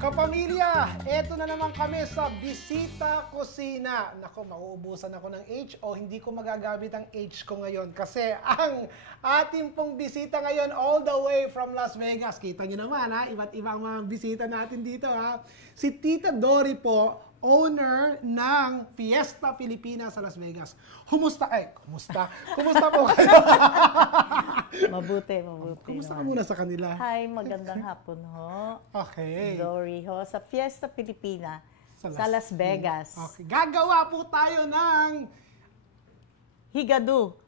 Kapamilya, eto na naman kami sa Bisita Kusina. Nako, mauubusan ako ng H o hindi ko magagamit ang H ko ngayon kasi ang ating pong bisita ngayon all the way from Las Vegas. Kita nyo naman ha, iba't ibang mga bisita natin dito ha. Si Tita Dory po, owner ng Fiesta Filipina sa Las Vegas. Kumusta po kayo? Mabuti. Kumusta ka muna sa kanila? Hi, magandang hapon ho. Okay. Dory ho, sa Fiesta Filipina sa Las Vegas. Okay. Gagawa po tayo ng Higado.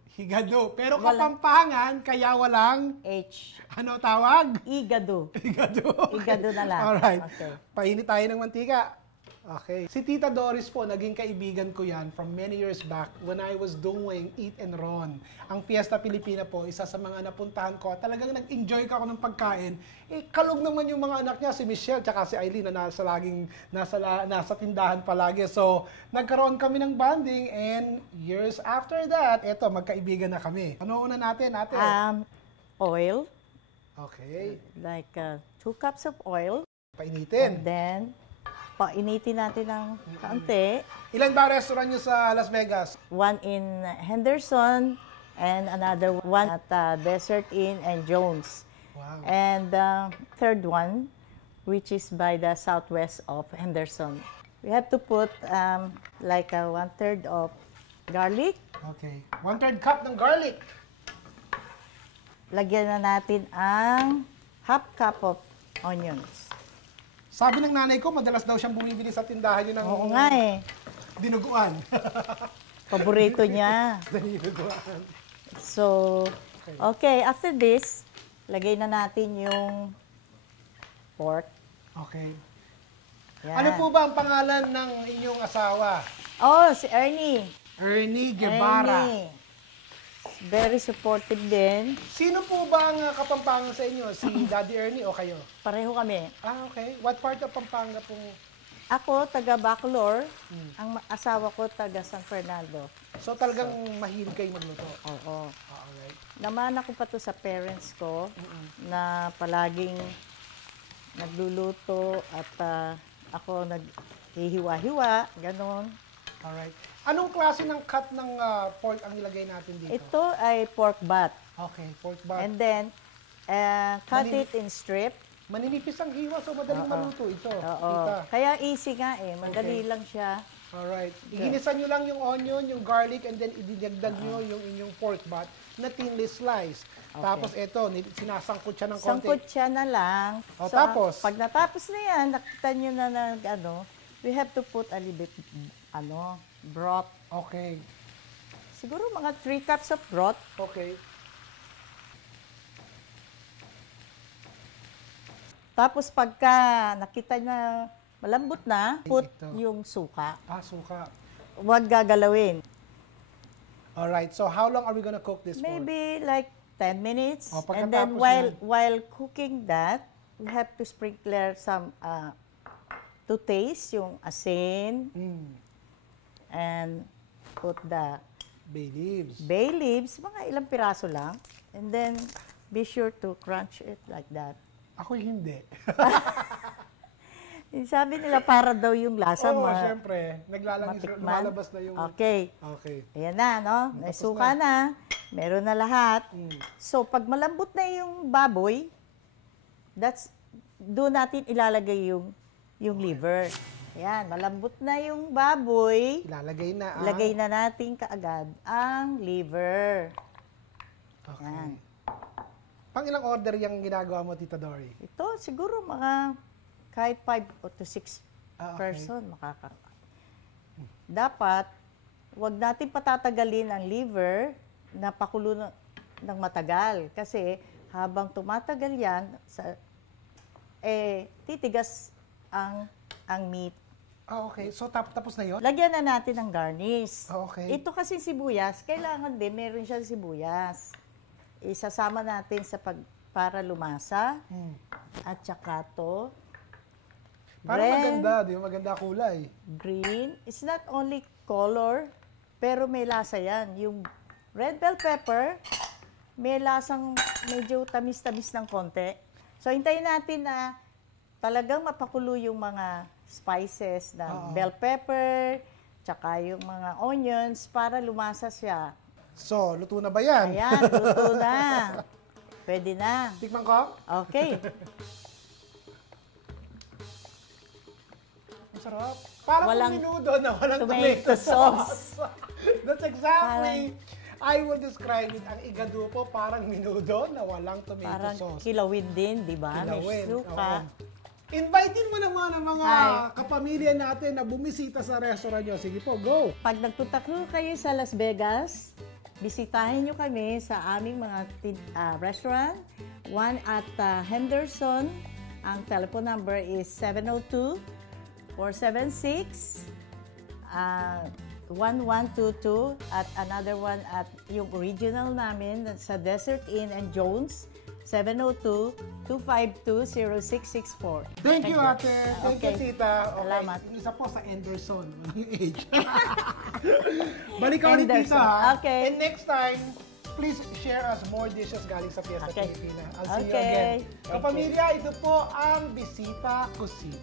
Pero Kapampangan, kaya walang H. ano tawag? Igado. Higado. Igado na lang. Alright. Okay. Painit tayo ng mantika. Okay. Si Tita Doris po, naging kaibigan ko yan from many years back when I was doing Eat and Ron. Ang Fiesta Filipina po, isa sa mga napuntahan ko. Talagang nag-enjoy ka ako ng pagkain. Eh, kalog naman yung mga anak niya, si Michelle, tsaka si Eileen na nasa tindahan palagi. So, nagkaroon kami ng bonding and years after that, eto, magkaibigan na kami. Ano una natin, ate? Oil. Okay. Like 2 cups of oil. Painitin. And then, painitin natin ng kaunti. Ilan ba restaurant nyo sa Las Vegas? One in Henderson and another one at Desert Inn and Jones. Wow. And the third one, which is by the southwest of Henderson. We have to put like 1/3 of garlic. Okay. 1/3 cup ng garlic. Lagyan na natin ang half cup of onions. Sabi ng nanay ko, madalas daw siyang bumibili sa tindahan yun ng Oo nga eh. dinuguan. Paborito niya. Dinuguan. So, okay. After this, lagay na natin yung pork. Okay. Yan. Ano po ba ang pangalan ng inyong asawa? Oh, si Ernie. Ernie Guevara. Ernie. Very supportive din. Sino po ba ang Kapampangan sa inyo? Si Daddy Ernie o kayo? Pareho kami. Ah, okay. What part of Pampanga pong... Ako, taga Bacolor. Ang asawa ko, taga San Fernando. So talagang mahilig kayo magluto? Oo. Alright. Namana ko pa to sa parents ko na palaging nagluluto at ako naghihiwa-hiwa, ganon. Alright. Anong klase ng cut ng pork ang nilagay natin dito? Ito ay pork butt. Okay, pork butt. And then, cut it in strip. Maninipis ang hiwa, so madaling maluto ito. Oo. Tita. Kaya easy nga eh. Madali lang siya. Alright. Iginisan nyo lang yung onion, yung garlic, and then ididagdag nyo yung inyong pork butt na thinly sliced. Okay. Tapos ito, sinasangkot siya ng konti. Sangkot siya na lang. O, tapos? Pag natapos na yan, nakita nyo na we have to put a little bit, broth. Okay. Siguro mga 3 cups of broth. Okay. Tapos pagka nakita na malambot na, put yung suka. Ah, suka. Huwag gagalawin. Alright, so how long are we gonna cook this for? Maybe like 10 minutes. O, And then while cooking that, we have to sprinkle some to taste yung asin and put the Bay leaves. bay leaves, mga ilang piraso lang. And then be sure to crunch it like that. Ako hindi. Sabi nila para daw yung lasa Oo, mo. syempre. Lumalabas na yung... Okay. Okay. Ayan na, no? Naisuka na. Meron na lahat. So, pag malambot na yung baboy, doon natin ilalagay yung liver. Ayan, malambot na yung baboy. Ilalagay na ang... Ilagay na natin kaagad ang liver. Okay. Ayan. Pang ilang order yung ginagawa mo, Tita Dory? Ito, siguro mga kahit 5 to 6 okay. person Dapat, wag natin patatagalin ang liver na pakulo ng matagal. Kasi habang tumatagal yan, titigas ang meat. Ah, okay. So, tapos na yun? Lagyan na natin ng garnish. Okay. Ito kasi sibuyas, kailangan din, meron siyang sibuyas. Isasama natin para lumasa. At saka to. Parang maganda, di ba? Maganda kulay. Green. It's not only color, pero may lasa yan. Yung red bell pepper, may lasang medyo tamis-tamis ng konti. So, hintayin natin na talagang mapakulo yung mga spices na Oo. bell pepper, tsaka yung mga onions para lumasa siya. So, luto na ba yan? Ayan, luto na. Pwede na. Tikman ko? Okay. Ang sarap. Parang Walang minudo na walang tomato sauce. That's exactly. I will describe it. Ang igadupo parang minudo na walang tomato Parang sauce. kilawin din, di ba? May Kilawin, suka. oo. Invitein mo naman ang mga Hi. kapamilya natin na bumisita sa restaurant nyo. Sige po, go! Pag nagpunta ko kayo sa Las Vegas, bisitahin nyo kami sa aming mga restaurant. One at Henderson. Ang telephone number is 702-476-1122. At another one at yung original namin sa Desert Inn and Jones, 702-252-0664. Thank you, ate. Thank you, Okay. tita. Okay. Salamat. Yung isa po sa Anderson. Walang age. Balik ka ulit, Anderson. tita. Ha? Okay. And next time, please share us more dishes galing sa Fiesta Okay. Pilipina. I'll see you Okay. again. Thank you. Kapamilya, ito po ang Bisita Kusina.